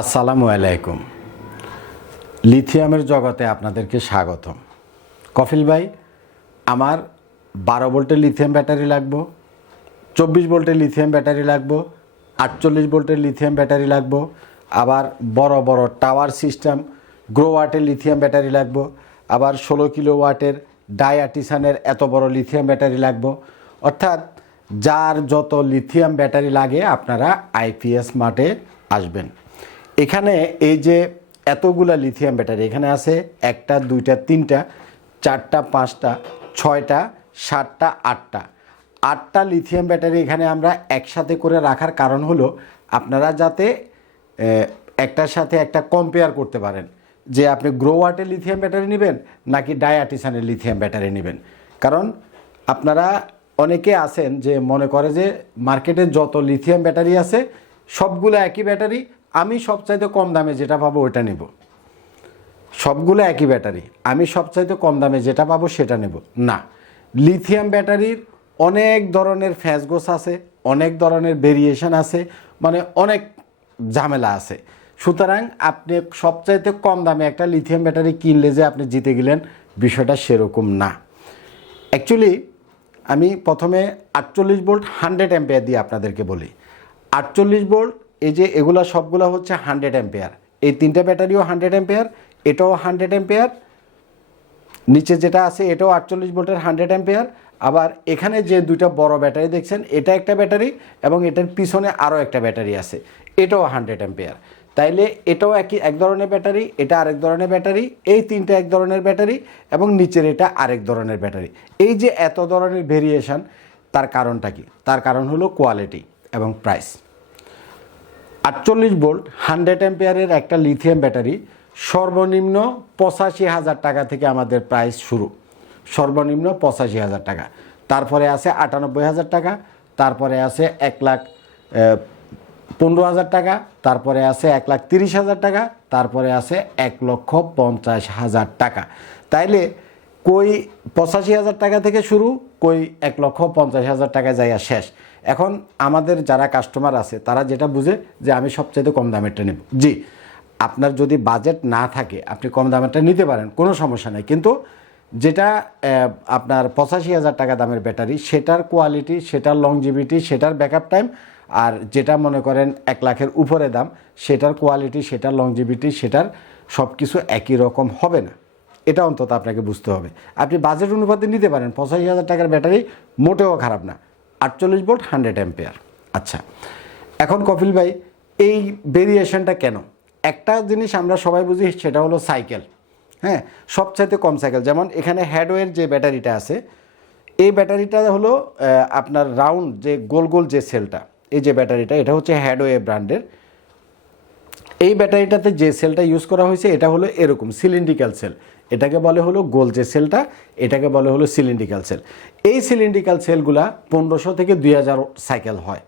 আসসালামু আলাইকুম। লিথিয়ামের জগতে আপনাদেরকে স্বাগতম। কফিল ভাই, আমার বারো ভোল্টের লিথিয়াম ব্যাটারি লাগবো, চব্বিশ ভোল্টের লিথিয়াম ব্যাটারি লাগবো, আটচল্লিশ ভোল্টের লিথিয়াম ব্যাটারি লাগবো, আবার বড় বড় টাওয়ার সিস্টেম, গ্রো ওয়াটের লিথিয়াম ব্যাটারি লাগবো, আবার ষোলো কিলো ওয়াটের ডায়াটিসানের এত বড় লিথিয়াম ব্যাটারি লাগবো। অর্থাৎ যার যত লিথিয়াম ব্যাটারি লাগে, আপনারা আইপিএস মাঠে আসবেন। এখানে এই যে এতগুলা লিথিয়াম ব্যাটারি এখানে আছে একটা, দুইটা, তিনটা, চারটা, পাঁচটা, ছয়টা, সাতটা, আটটা। আটটা লিথিয়াম ব্যাটারি এখানে আমরা একসাথে করে রাখার কারণ হলো, আপনারা যাতে একটার সাথে একটা কম্পেয়ার করতে পারেন। যে আপনি গ্রোওয়াটের লিথিয়াম ব্যাটারি নেবেন, নাকি ডায়াটিসানের লিথিয়াম ব্যাটারি নেবেন। কারণ আপনারা অনেকে আছেন যে মনে করে যে মার্কেটে যত লিথিয়াম ব্যাটারি আছে, সবগুলো একই ব্যাটারি আমি সবচাইতে কম দামে যেটা পাবো ওটা নেব। সবগুলো একই ব্যাটারি। আমি সবচাইতে কম দামে যেটা পাবো সেটা নেব। না লিথিয়াম ব্যাটারির অনেক ধরনের ফ্যাসগোস আছে, অনেক ধরনের ভেরিয়েশন আছে মানে অনেক ঝামেলা আছে। সুতরাং আপনি সবচাইতে কম দামে একটা লিথিয়াম ব্যাটারি কিনলে যে আপনি জিতে গেলেন, বিষয়টা সেরকম না। অ্যাকচুয়ালি আমি প্রথমে আটচল্লিশ ভোল্ট হান্ড্রেড অ্যাম্পেয়ার দিয়ে আপনাদেরকে বলি। আটচল্লিশ ভোল্ট এই যে এগুলো সবগুলো হচ্ছে হান্ড্রেড অ্যাম্পেয়ার এই তিনটা ব্যাটারিও হান্ড্রেড অ্যাম্পেয়ার এটাও হান্ড্রেড অ্যাম্পেয়ার নিচে যেটা আছে, এটাও আটচল্লিশ ভোল্টের হান্ড্রেড অ্যাম্পেয়ার আবার এখানে যে দুইটা বড় ব্যাটারি দেখছেন, এটা একটা ব্যাটারি এবং এটার পিছনে আরও একটা ব্যাটারি আছে। এটাও হান্ড্রেড অ্যাম্পেয়ার তাইলে এটাও একই, এক ধরনের ব্যাটারি, এটা আরেক ধরনের ব্যাটারি, এই তিনটা এক ধরনের ব্যাটারি এবং নিচের এটা আরেক ধরনের ব্যাটারি। এই যে এত ধরনের ভেরিয়েশন তার কারণটা কি? তার কারণ হলো কোয়ালিটি এবং প্রাইস আটচল্লিশ ভোল্ট হান্ড্রেড অ্যাম্পিয়ারের একটা লিথিয়াম ব্যাটারি সর্বনিম্ন পঁচাশি হাজার টাকা থেকে আমাদের প্রাইস শুরু। সর্বনিম্ন পঁচাশি হাজার টাকা। তারপরে আছে আটানব্বই হাজার টাকা, তারপরে আছে এক লাখ পনেরো হাজার টাকা, তারপরে আছে এক লাখ তিরিশ হাজার টাকা, তারপরে আছে এক লক্ষ পঞ্চাশ হাজার টাকা। তাইলে কই পঁচাশি হাজার টাকা থেকে শুরু, কই এক লক্ষ পঞ্চাশ হাজার টাকা যাইয়া শেষ। এখন আমাদের যারা কাস্টমার আছে, তারা যেটা বুঝে যে আমি সবচাইতে কম দামেরটা নেব। জি, আপনার যদি বাজেট না থাকে, আপনি কম দামেরটা নিতে পারেন, কোনো সমস্যা নেই। কিন্তু যেটা আপনার পঁচাশি হাজার টাকা দামের ব্যাটারি সেটার কোয়ালিটি সেটার লংজিভিটি সেটার ব্যাকআপ টাইম আর যেটা মনে করেন এক লাখের উপরে দাম, সেটার কোয়ালিটি সেটার লংজিভিটি সেটার সব কিছু একই রকম হবে না। এটা অন্তত আপনাকে বুঝতে হবে। আপনি বাজেট অনুপাতে নিতে পারেন, পঁচাশি হাজার টাকার ব্যাটারি মোটেও খারাপ না। আটচল্লিশ ভোল্ট হান্ড্রেড অ্যাম্পেয়ার আচ্ছা এখন কপিল ভাই, এই ভেরিয়েশনটা কেন? একটা জিনিস আমরা সবাই বুঝি, সেটা হলো সাইকেল হ্যাঁ সবচাইতে কম সাইকেল যেমন এখানে হ্যাডওয়ের যে ব্যাটারিটা আছে, এই ব্যাটারিটা হলো আপনার রাউন্ড যে, গোল গোল যে সেলটা এই যে ব্যাটারিটা, এটা হচ্ছে হ্যাডওয়ে ব্র্যান্ডের এই ব্যাটারিটাতে যে সেলটা ইউজ করা হয়েছে, এটা হলো এরকম সিলিন্ড্রিক্যাল সেল এটাকে বলে হলো গোল যে সেলটা, এটাকে বলে হলো সিলিন্ড্রিক্যাল সেল এই সিলিন্ড্রিক্যাল সেলগুলা পনেরোশো থেকে দুই হাজার সাইকেল হয়।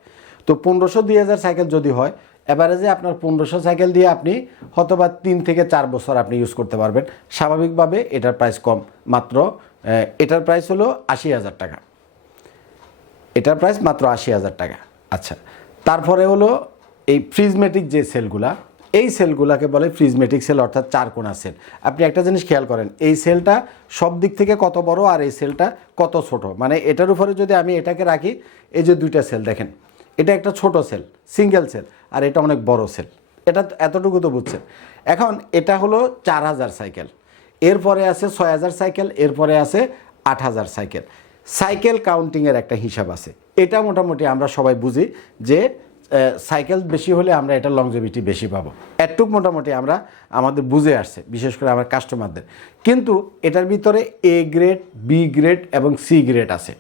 তো পনেরোশো দুই হাজার সাইকেল যদি হয় অ্যাভারেজে আপনার পনেরোশো সাইকেল দিয়ে আপনি হয়তোবা তিন থেকে চার বছর আপনি ইউজ করতে পারবেন। স্বাভাবিকভাবে এটার প্রাইস কম। মাত্র এটার প্রাইস হলো আশি হাজার টাকা। এটার প্রাইস মাত্র আশি হাজার টাকা। আচ্ছা তারপরে হলো এই ফ্রিজমেটিক যে সেলগুলা এই সেলগুলোকে বলে ফ্রিজমেটিক সেল অর্থাৎ চার চারকোনা সেল আপনি একটা জিনিস খেয়াল করেন, এই সেলটা সব দিক থেকে কত বড় আর এই সেলটা কত ছোট? মানে এটার উপরে যদি আমি এটাকে রাখি, এই যে দুইটা সেল দেখেন, এটা একটা ছোট সেল সিঙ্গেল সেল আর এটা অনেক বড় সেল এটা এতটুকু তো বুঝছেন। এখন এটা হলো চার হাজার সাইকেল এরপরে আছে ছয় হাজার সাইকেল এরপরে আছে আট হাজার সাইকেল সাইকেল কাউন্টিংয়ের একটা হিসাব আছে। এটা মোটামুটি আমরা সবাই বুঝি যে সাইকেল বেশি হলে আমরা এটা লংজিভিটি বেশি পাবো। এটুক মোটামুটি আমরা আমাদের বুঝে আসছে, বিশেষ করে আমার কাস্টমারদের কিন্তু এটার ভিতরে এ গ্রেড বি গ্রেড এবং সি গ্রেড আছে।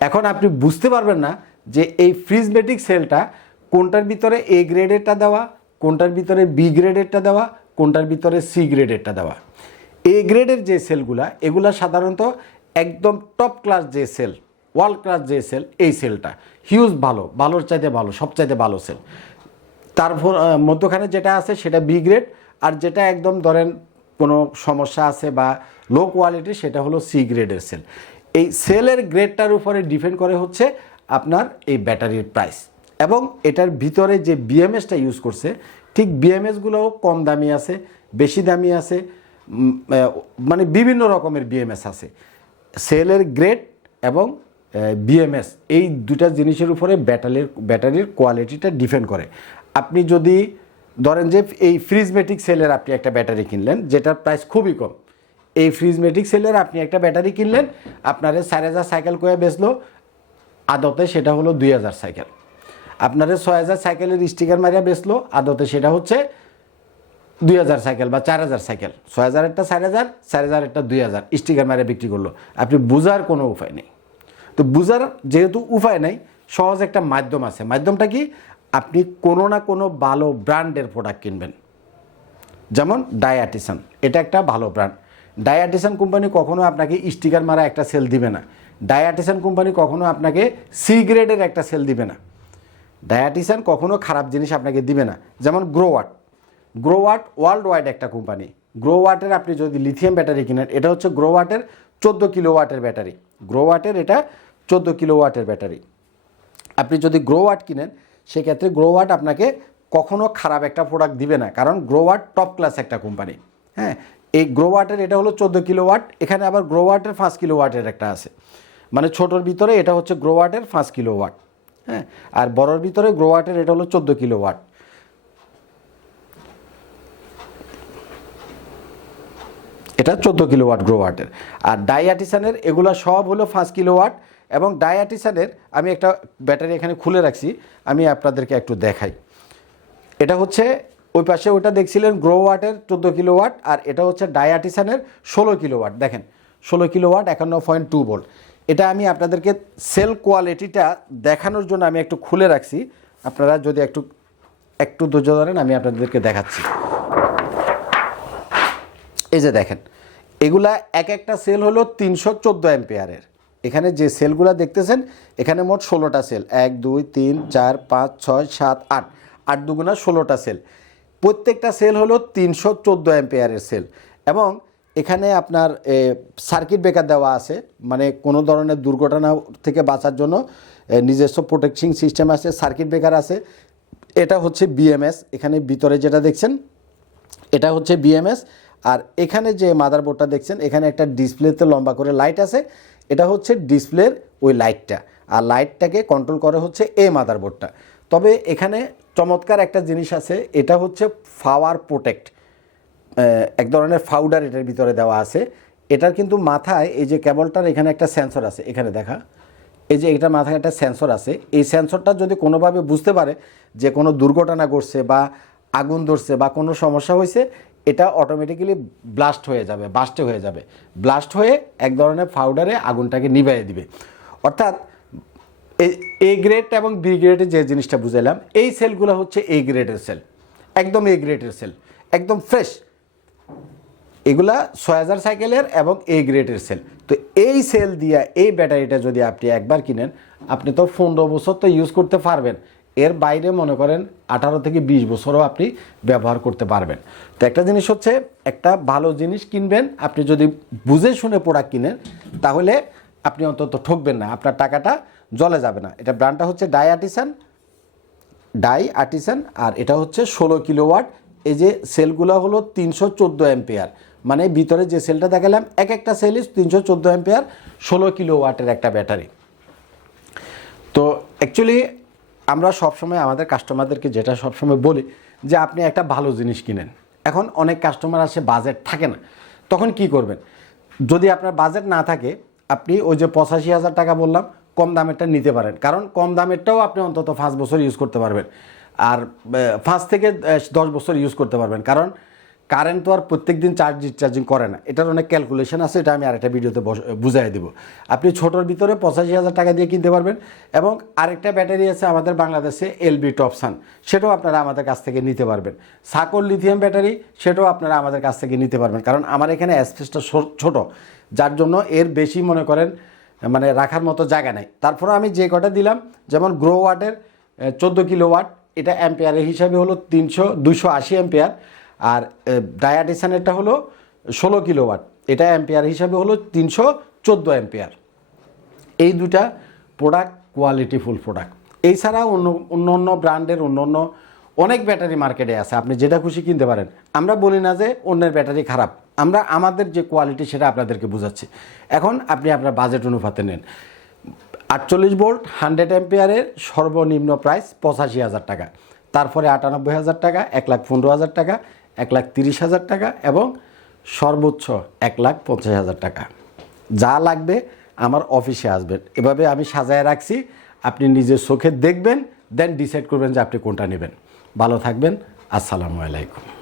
এখন আপনি বুঝতে পারবেন না যে এই ফ্রিজমেটিক সেলটা কোনটার ভিতরে এ গ্রেডেরটা দেওয়া, কোনটার ভিতরে বি গ্রেডেরটা দেওয়া, কোনটার ভিতরে সি গ্রেডেরটা দেওয়া। এ গ্রেডের যে সেলগুলা এগুলা সাধারণত একদম টপ ক্লাস যে সেল ওয়ার্ল্ড ক্লাস যে সেল, এই সেলটা। হিউজ ভালো, ভালোর চাইতে ভালো সবচাইতে ভালো সেল। তারপর মধ্যখানে যেটা আছে সেটা বি গ্রেড আর যেটা একদম ধরেন কোনো সমস্যা আছে বা লো কোয়ালিটি সেটা হলো সি গ্রেডের সেল। এই সেলের গ্রেডটার উপরে ডিপেন্ড করে হচ্ছে আপনার এই ব্যাটারির প্রাইস। এবং এটার ভিতরে যে বিএমএসটা ইউজ করছে, ঠিক বিএমএসগুলোও কম দামি আছে, বেশি দামি আছে মানে বিভিন্ন রকমের বিএমএস আছে। সেলের গ্রেড এবং বিএমএস এই দুটা জিনিসের উপরে ব্যাটারির ব্যাটারির কোয়ালিটিটা ডিপেন্ড করে। আপনি যদি ধরেন যে এই ফ্রিজমেটিক সেলের আপনি একটা ব্যাটারি কিনলেন, যেটার প্রাইস খুবই কম। এই ফ্রিজমেটিক সেলের আপনি একটা ব্যাটারি কিনলেন, আপনার চার হাজার সাইকেল করে বেচলো, আদতে সেটা হলো দুই হাজার সাইকেল আপনাদের ছয় হাজার সাইকেলের স্টিকার মারিয়া বেচলো, আদতে সেটা হচ্ছে দুই হাজার সাইকেল বা চার হাজার সাইকেল ছয় হাজারেরটা চার হাজার, চার হাজারেরটা দুই হাজার স্টিকার মারিয়া বিক্রি করল। আপনি বুঝার কোনো উপায় নেই। তো বুঝার যেহেতু উপায় নাই, সহজ একটা মাধ্যম আছে। মাধ্যমটা কি? আপনি কোনো না কোনো ভালো ব্র্যান্ডের প্রোডাক্ট কিনবেন। যেমন ডায়াটিসান এটা একটা ভালো ব্র্যান্ড ডায়াটিসান কোম্পানি কখনো আপনাকে স্টিকার মারা একটা সেল দিবে না। ডায়াটিসান কোম্পানি কখনো আপনাকে সি গ্রেডের একটা সেল দিবে না। ডায়াটিসান কখনো খারাপ জিনিস আপনাকে দিবে না। যেমন গ্রোওয়াট গ্রোওয়াট ওয়ার্ল্ড ওয়াইড একটা কোম্পানি গ্রোওয়াটের আপনি যদি লিথিয়াম ব্যাটারি কিনেন, এটা হচ্ছে গ্রোওয়াটের চোদ্দ কিলো ওয়াটের ব্যাটারি গ্রোওয়াটের এটা চোদ্দ কিলো ওয়াটের ব্যাটারি আপনি যদি গ্রোওয়াট কিনেন, সেক্ষেত্রে গ্রোওয়াট আপনাকে কখনও খারাপ একটা প্রোডাক্ট দিবে না। কারণ গ্রোওয়াট টপ ক্লাস একটা কোম্পানি হ্যাঁ এই গ্রোওয়াটের এটা হলো চোদ্দ কিলো ওয়াট এখানে আবার গ্রোওয়াটের পাঁচ কিলো ওয়াটের একটা আছে। মানে ছোটোর ভিতরে এটা হচ্ছে গ্রোওয়াটের পাঁচ কিলো ওয়াট হ্যাঁ আর বড়োর ভিতরে গ্রোওয়াটের এটা হলো চোদ্দ কিলো এটা চোদ্দ কিলো ওয়াট গ্রো ওয়াটের আর ডায়াটিসানের এগুলো সব হলো পাঁচ কিলো ওয়াট এবং ডায়াটিসানের আমি একটা ব্যাটারি এখানে খুলে রাখছি, আমি আপনাদেরকে একটু দেখাই। এটা হচ্ছে, ওই পাশে ওটা দেখছিলেন গ্রো ওয়াটের চোদ্দ কিলো ওয়াট আর এটা হচ্ছে ডায়াটিসানের ষোলো কিলো ওয়াট দেখেন, ষোলো কিলো ওয়াট একান্ন পয়েন্ট টু ভোল্ট এটা আমি আপনাদেরকে সেল কোয়ালিটিটা দেখানোর জন্য আমি একটু খুলে রাখছি। আপনারা যদি একটু একটু ধৈর্য ধরেন, আমি আপনাদেরকে দেখাচ্ছি। এই যে দেখেন এগুলা এক একটা সেল হলো তিনশো চোদ্দ অ্যাম্পিয়ারের। এখানে যে সেলগুলা দেখতেছেন, এখানে মোট ষোলোটা সেল। এক, দুই, তিন, চার, পাঁচ, ছয়, সাত, আট। আট দুগুণা ষোলোটা সেল। প্রত্যেকটা সেল হলো তিনশো চোদ্দ অ্যাম্পিয়ারের সেল। এবং এখানে আপনার সার্কিট ব্রেকার দেওয়া আছে। মানে কোনো ধরনের দুর্ঘটনা থেকে বাঁচার জন্য নিজস্ব প্রোটেকশন সিস্টেম আছে, সার্কিট ব্রেকার আছে। এটা হচ্ছে বিএমএস। এখানে ভিতরে যেটা দেখছেন, এটা হচ্ছে বিএমএস। আর এখানে যে মাদারবোর্ডটা দেখছেন, এখানে একটা ডিসপ্লেতে লম্বা করে লাইট আছে। এটা হচ্ছে ডিসপ্লের ওই লাইটটা। আর লাইটটাকে কন্ট্রোল করে হচ্ছে এই মাদারবোর্ডটা। তবে এখানে চমৎকার একটা জিনিস আছে, এটা হচ্ছে ফাওয়ার প্রোটেক্ট। এক ধরনের ফাউডার এটার ভিতরে দেওয়া আছে। এটার কিন্তু মাথায় এই যে কেবলটার এখানে একটা সেন্সর আছে। এখানে দেখা, এই যে এটা মাথায় একটা সেন্সর আছে। এই সেন্সরটা যদি কোনোভাবে বুঝতে পারে যে কোনো দুর্ঘটনা ঘটছে বা আগুন ধরছে বা কোনো সমস্যা হয়েছে এটা অটোমেটিক্যালি ব্লাস্ট হয়ে যাবে বাস্টে হয়ে যাবে। ব্লাস্ট হয়ে এক ধরনের পাউডারে আগুনটাকে নিভাইয়ে দিবে। অর্থাৎ এ গ্রেড এবং বি গ্রেডের যে জিনিসটা বুঝাইলাম, এই সেলগুলো হচ্ছে এ গ্রেডের সেল একদম এ গ্রেডের সেল একদম ফ্রেশ এগুলা ছয় হাজার সাইকেলের এবং এ গ্রেডের সেল তো এই সেল দিয়া, এই ব্যাটারিটা যদি আপনি একবার কিনেন, আপনি তো পনেরো বছর তো ইউজ করতে পারবেন। এর বাইরে মনে করেন আঠারো থেকে বিশ বছরও আপনি ব্যবহার করতে পারবেন। তো একটা জিনিস হচ্ছে, একটা ভালো জিনিস কিনবেন, আপনি যদি বুঝে শুনে প্রোডাক্ট কিনেন, তাহলে আপনি অন্তত ঠকবেন না, আপনার টাকাটা জলে যাবে না। এটা ব্র্যান্ডটা হচ্ছে ডাই আর্টিসান ডাই আর্টিসান আর এটা হচ্ছে ষোলো কিলোওয়াট। এই যে সেলগুলো হলো তিনশো চোদ্দ অ্যাম্পিয়ার। মানে ভিতরে যে সেলটা দেখালাম, এক একটা সেলই তিনশো চোদ্দ অ্যাম্পিয়ার, ষোলো কিলোওয়াটের একটা ব্যাটারি। তো অ্যাকচুয়ালি আমরা সবসময় আমাদের কাস্টমারদেরকে যেটা সবসময় বলি যে আপনি একটা ভালো জিনিস কিনেন। এখন অনেক কাস্টমার আসে বাজেট থাকে না। তখন কি করবেন? যদি আপনার বাজেট না থাকে, আপনি ওই যে পঁচাশি হাজার টাকা বললাম, কম দামেরটা নিতে পারেন। কারণ কম দামেরটাও আপনি অন্তত পাঁচ বছর ইউজ করতে পারবেন। আর পাঁচ থেকে দশ বছর ইউজ করতে পারবেন। কারণ কারেন্ট তো আর প্রত্যেক দিন চার্জ ডিসচার্জিং করে না। এটার অনেক ক্যালকুলেশন আছে, এটা আমি আরেকটা ভিডিওতে বস- বুঝাই দেবো। আপনি ছোটোর ভিতরে পঁচাশি হাজার টাকা দিয়ে কিনতে পারবেন এবং আরেকটা ব্যাটারি আছে আমাদের বাংলাদেশে এলবি টপসান, সেটাও আপনারা আমাদের কাছ থেকে নিতে পারবেন। সাকর লিথিয়াম ব্যাটারি, সেটাও আপনারা আমাদের কাছ থেকে নিতে পারবেন। কারণ আমার এখানে স্পেসটা ছোট, যার জন্য এর বেশি মনে করেন মানে রাখার মতো জায়গা নাই। তারপরে আমি যে কটা দিলাম, যেমন গ্রো ওয়াটের চোদ্দ কিলো ওয়াট এটা অ্যাম্পেয়ারের হিসাবে হলো তিনশো দুশো আশি অ্যাম্পেয়ার আর ডায়াটিসানেরটা হলো ষোলো কিলো ওয়াট এটা অ্যাম্পেয়ার হিসাবে হলো তিনশো চোদ্দ অ্যাম্পেয়ার। এই দুটা প্রোডাক্ট কোয়ালিটিফুল প্রোডাক্ট। এছাড়া অন্য অন্য অন্য ব্র্যান্ডের অন্য অন্য অনেক ব্যাটারি মার্কেটে আছে। আপনি যেটা খুশি কিনতে পারেন। আমরা বলি না যে অন্যের ব্যাটারি খারাপ। আমরা আমাদের যে কোয়ালিটি সেটা আপনাদেরকে বোঝাচ্ছি। এখন আপনি আপনার বাজেট অনুপাতে নেন। আটচল্লিশ ভোল্ট, হান্ড্রেড অ্যাম্পিয়ারের সর্বনিম্ন প্রাইস পঁচাশি হাজার টাকা। তারপরে আটানব্বই হাজার টাকা, এক লাখ পনেরো হাজার টাকা এক লাখ তিরিশ হাজার টাকা এবং সর্বোচ্চ এক লাখ পঞ্চাশ হাজার টাকা। যা লাগবে আমার অফিসে আসবেন। এভাবে আমি সাজায় রাখছি। আপনি নিজের চোখে দেখবেন দেন ডিসাইড করবেন যে আপনি কোনটা নেবেন। ভালো থাকবেন। আসসালামু আলাইকুম।